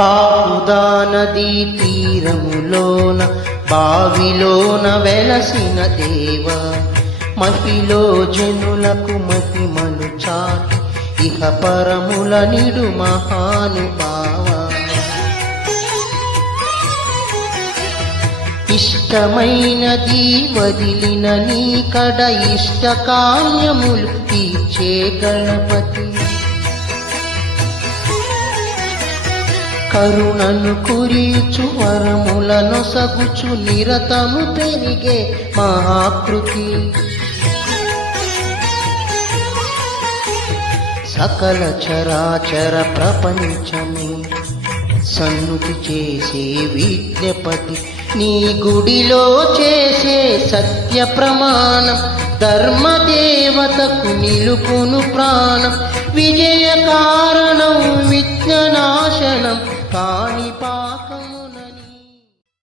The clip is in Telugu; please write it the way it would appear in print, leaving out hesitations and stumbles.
బాహుదా నదీ తీరములోన బావిలోన వెలసిన దేవ, మహిలో జనులకు మహిమను చాటి ఇహ పరముల నిడు మహానుభావ. ఇష్టమైనది వదిలిన నీ కడ ఇష్ట కామ్యములు తీర్చే గణపతి, కరుణను కురియుచు వరములను సగుచు నిరతము పెరిగే మహాకృతి. సకల చరాచర ప్రపంచమే సన్నుతి చేసే విద్యపతి, నీ గుడిలో చేసే సత్య ప్రమాణం ధర్మదేవతకు నిలుపును ప్రాణం. విజయ కారణం విఘ్ననాశనం కాణిపాకమున